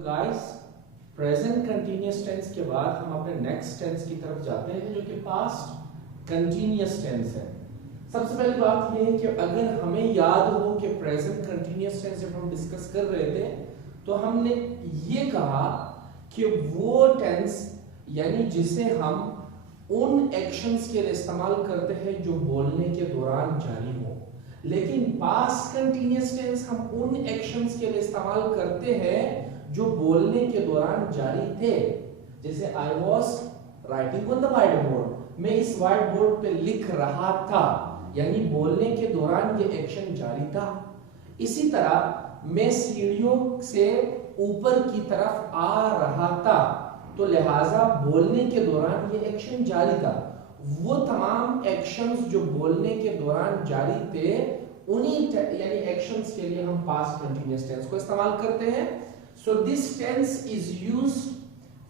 Guys, present continuous tense के बाद हम अपने नेक्स्ट टेंस की तरफ जाते हैं जो कि पास्ट कंटीन्यूअस टेंस है। सबसे पहली बात यह है कि अगर हमें याद हो कि प्रेजेंट कंटीन्यूअस टेंस जब हम डिस्कस कर रहे थे तो हमने ये कहा कि वो टेंस यानी जिसे हम उन एक्शंस के लिए इस्तेमाल करते हैं जो बोलने के दौरान जारी हो, लेकिन पास्ट कंटीन्यूअस टेंस हम उन एक्शंस के लिए इस्तेमाल करते हैं जो बोलने के दौरान जारी थे। जैसे I was writing on the white board, मैं इस व्हाइट बोर्ड पे लिख रहा था, यानी बोलने के दौरान ये एक्शन जारी था। इसी तरह मैं सीढ़ियों से ऊपर की तरफ आ रहा था, तो लिहाजा बोलने के दौरान ये एक्शन जारी था। वो तमाम एक्शंस जो बोलने के दौरान जारी थे उन्हीं यानी एक्शंस के लिए हम पास्ट कंटीन्यूअस टेंस को इस्तेमाल करते हैं। So this tense is used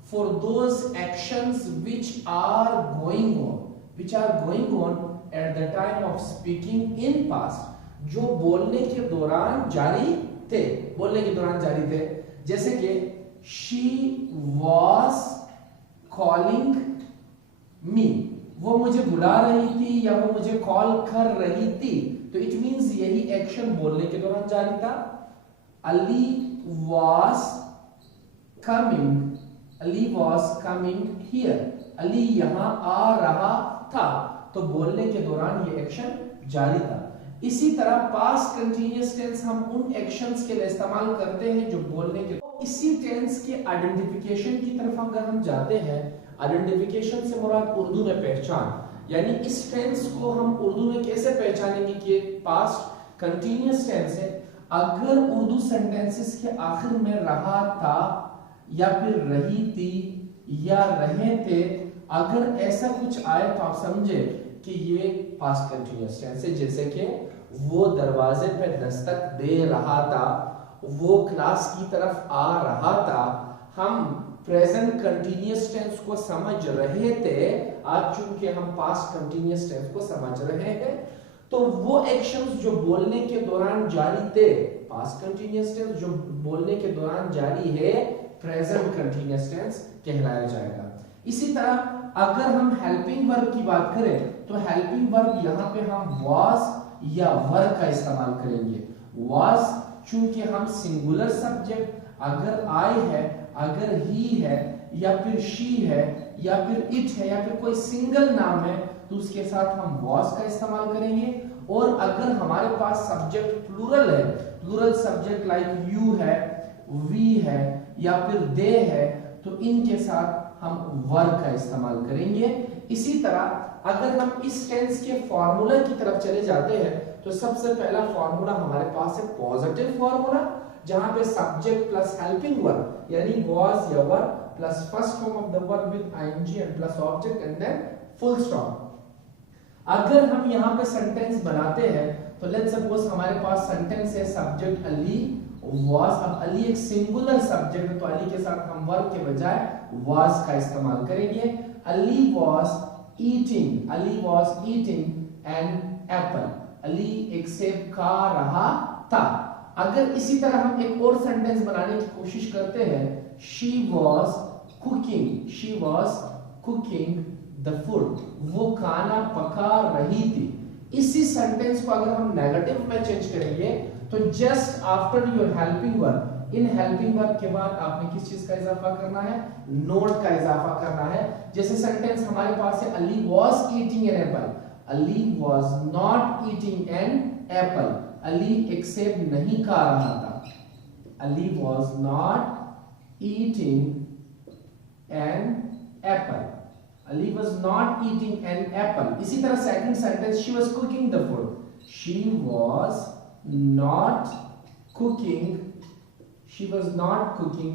for those actions which are going on at the time of speaking in past, जो बोलने के दौरान जारी थे, जैसे कि she was calling me, वो मुझे बुला रही थी या वो मुझे कॉल कर रही थी, तो इट मींस यही एक्शन बोलने के दौरान जारी था। Ali was coming here, Ali यहां आ रहा था, तो बोलने के दौरान ये एक्शन जारी था। इसी तरह पास्ट कंटीन्यूअस टेंस हम उन एक्शंस के लिए इस्तेमाल करते हैं जो बोलने के। इसी टेंस के आइडेंटिफिकेशन की तरफ अगर हम जाते हैं, आइडेंटिफिकेशन से मुराद उर्दू में पहचान, यानी इस टेंस को हम उर्दू में कैसे पहचानेंगे कि पास्ट कंटीन्यूअस टेंस है। अगर उर्दू सेंटेंसेस के आखिर में रहा था या फिर रही थी या रहे थे, अगर ऐसा कुछ आए तो आप समझे कि ये पास्ट कंटीन्यूअस टेंस है। जैसे कि वो दरवाजे पे दस्तक दे रहा था, वो क्लास की तरफ आ रहा था, हम प्रेजेंट कंटीन्यूअस टेंस को समझ रहे थे। आज चूंकि हम पास्ट कंटीन्यूअस टेंस को समझ रहे हैं, तो वो एक्शंस जो बोलने के दौरान जारी थे, पास्ट कंटीन्यूअस टेंस जो बोलने के दौरान जारी है, प्रेजेंट कंटीन्यूअस टेंस कहलाया जाएगा। इसी तरह अगर हम हेल्पिंग वर्ब की बात करें तो हेल्पिंग वर्ब यहाँ पे हम वाज या वर का इस्तेमाल करेंगे। वाज चूंकि हम सिंगुलर सब्जेक्ट अगर आई है, अगर ही है या फिर शी है या फिर इट है या फिर कोई सिंगल नाम है, तो उसके साथ हम वाज का इस्तेमाल करेंगे। और अगर हमारे पास सब्जेक्ट प्लूरल है, प्लूरल सब्जेक्ट लाइक यू है, वी है या फिर दे है, तो इनके साथ हम वर का इस्तेमाल करेंगे। इसी तरह अगर हम इस टेंस के फॉर्मूला की तरफ चले जाते हैं तो सबसे पहला फॉर्मूला हमारे पास है पॉजिटिव फॉर्मूला, जहां पे सब्जेक्ट प्लस हेल्पिंग वर्ब यानी वाज या were plus first form of the verb with ING and plus object and then full stop. अगर हम यहाँ पे सेंटेंस बनाते हैं तो लेट्स सपोज हमारे पास सेंटेंस है सब्जेक्ट अली वाज। अब अली एक सिंगुलर सब्जेक्ट है, तो अली के साथ हम वर्ब के बजाय वाज का इस्तेमाल करेंगे। Ali was eating an Apple, Ali एक सेब खा रहा था। अगर इसी तरह हम एक और सेंटेंस बनाने की कोशिश करते हैं, she was cooking the food, वो खाना पका रही थी। इसी सेंटेंस को अगर हम नेगेटिव में चेंज करेंगे तो just after your helping verb, in helping verb के बाद आपने किस चीज का इजाफा करना है, नोट का इजाफा करना है। जैसे सेंटेंस हमारे पास है Ali was eating an Apple, Ali was not eating an Apple, Ali एक सेब नहीं खा रहा था, Ali was not eating an Apple, Ali was not eating an apple। इसी तरह second sentence she was cooking the food, she was not cooking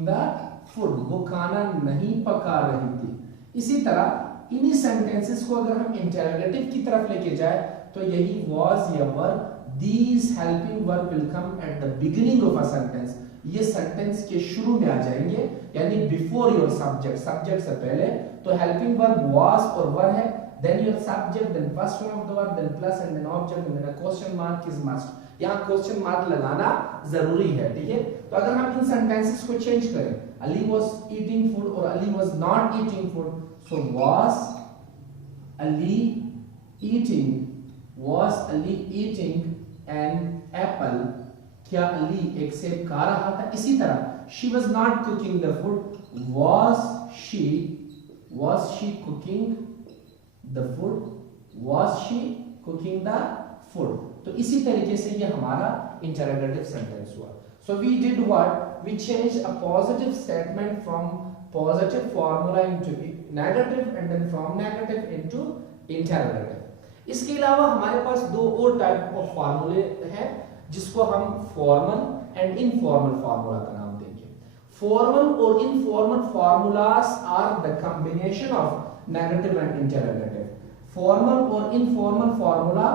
the food, वो खाना नहीं पका रही थी। इसी तरह इन्हीं सेंटेंसेस को अगर हम इंटरोगेटिव की तरफ लेके जाए तो यही was या were, these helping verb will come at the beginning of a sentence, ये सेंटेंस के शुरू में आ जाएंगे, यानी बिफोर योर सब्जेक्ट, सब्जेक्ट से पहले। तो हेल्पिंग वर्ब वाज और वर है, then your subject, then first form of the verb, then plus and then object and then a question mark is must. यहाँ क्वेश्चन मार्क लगाना जरूरी है, ठीक है। तो अगर हम इन सेंटेंसेस को चेंज करें, अली वाज ईटिंग फूड और Ali was not eating food, so was Ali eating an apple, क्या अली एक सेब खा रहा था। इसी तरह she was not cooking the food, was she cooking the food, was she cooking the food। तो इसी तरीके से ये हमारा इंटरोगेटिव सेंटेंस हुआ। So we did what? We changed a positive statement from positive formula into negative and then from negative into interrogative। इसके अलावा हमारे पास दो और टाइप ऑफ फार्मूले हैं जिसको हम फॉर्मल एंड इनफॉर्मल फार्मूला का नाम देंगे। फॉर्मल और informal formulas are the combination of negative and interrogative. Formal और इनफॉर्मल फार्मूला,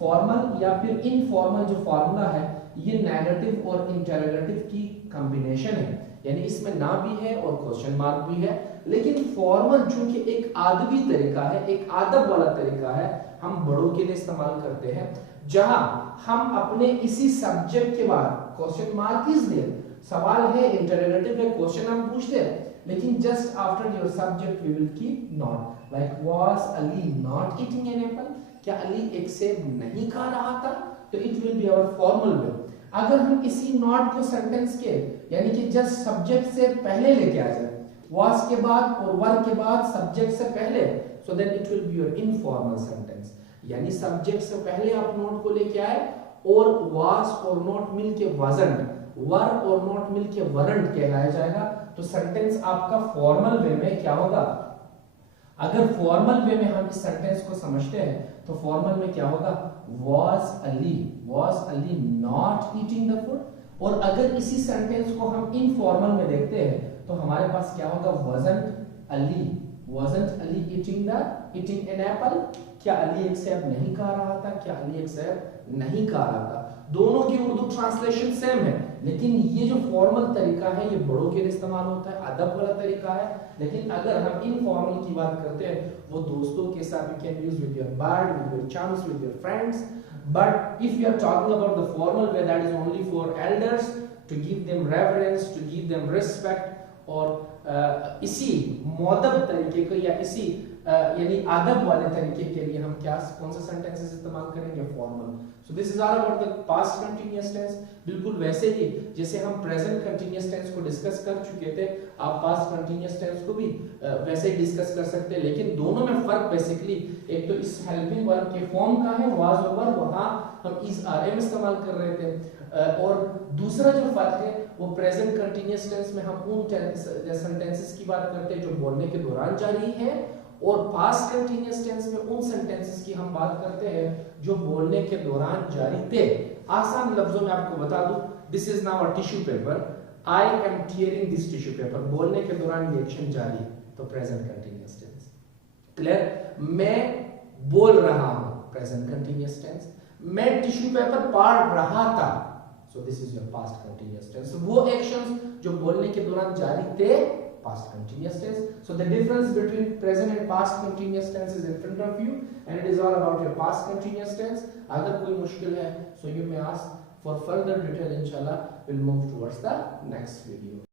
फॉर्मल या फिर इनफॉर्मल जो फार्मूला है ये नेगेटिव और इंटरोगेटिव की कॉम्बिनेशन है, यानी इसमें ना भी है और क्वेश्चन मार्क भी है। लेकिन फॉर्मल चूंकि एक आदमी तरीका है, एक आदब वाला तरीका है, हम बड़ों के लिए इस्तेमाल करते हैं, जहां हम अपने इसी सब्जेक्ट के बाद क्वेश्चन मार्क इज देयर, सवाल है, इंटरोगेटिव है, क्वेश्चन हम पूछते हैं, लेकिन just after your subject we will keep not, like was Ali not eating an apple, क्या अली एक सेब नहीं खा रहा था, तो it will be our formal way. अगर हम इसी नॉट को सेंटेंस के यानी कि जस्ट सब्जेक्ट से पहले लेके आ जाए, वाज के बाद और वर के बाद सब्जेक्ट से पहले, so then it will be your informal sentence. यानी सब्जेक्ट से पहले आप नोट को लेके आए और वाज और नोट मिलके वजंट, वर और नोट मिलके वरंट कहलाया जाएगा, तो सेंटेंस आपका फॉर्मल वे में क्या होगा। अगर फॉर्मल वे में हम इस सेंटेंस को समझते हैं तो फॉर्मल में क्या होगा, was Ali not eating the food. और अगर इसी सेंटेंस को हम इनफॉर्मल में देखते हैं तो हमारे पास क्या होगा, wasn't Ali eating an apple, क्या अली एक सेब नहीं खा रहा था, क्या अली एक सेब नहीं खा रहा था। दोनों की उर्दू ट्रांसलेशन सेम है, लेकिन ये जो फॉर्मल तरीका है ये बड़ों के लिए इस्तेमाल होता है, अदब वाला तरीका है। लेकिन अगर हम इनफॉर्मल की बात करते हैं वो दोस्तों के साथ you can use with your bird, with your chums, with your friends. But if you are talking about the formal way, that is only for elders, to give them reverence, to give them respect, और इसी मौदब तरीके को या इसी यानी अदब वाले तरीके के लिए हम क्या कौन सा सेंटेंसेस इस्तेमाल करेंगे, formal. So this is all about the past continuous tense. बिल्कुल वैसे ही जैसे हम प्रेजेंट कंटीन्यूअस टेंस को डिस्कस कर चुके थे, आप पास्ट कंटीन्यूअस टेंस को भी वैसे ही डिस्कस कर सकते हैं, लेकिन दोनों में फर्क बेसिकली एक तो इस हेल्पिंग वर्ब के फॉर्म का है, वाज और वर, वहां हम इस आरएम इस्तेमाल कर रहे थे, और दूसरा जो फर्क है वो प्रेजेंट कंटीन्यूअस टेंस में हम उन सेंटेंसेस की बात करते हैं जो बोलने के दौरान जारी है, और पास्ट कंटीन्यूअस टेंस में उन सेंटेंसेस की हम बात करते हैं जो बोलने के दौरान जारी थे। आसान लफ्जों में आपको बता दूं, this is now a tissue paper, I am tearing this tissue paper, बोलने के दौरान ये एक्शन जारी है, तो प्रेजेंट कंटीन्यूअस टेंस। क्लियर? मैं बोल रहा हूं, प्रेजेंट कंटीन्यूअस टेंस। मैं टिश्यू पेपर पाड़ रहा था, so this is your past continuous tense. वो एक्शंस जो बोलने के दौरान जारी थे, past continuous tense. So the difference between present and past continuous tense is in front of you, and it is all about your past continuous tense. अगर कोई मुश्किल है, so you may ask for further detail. Inshallah, we'll move towards the next video.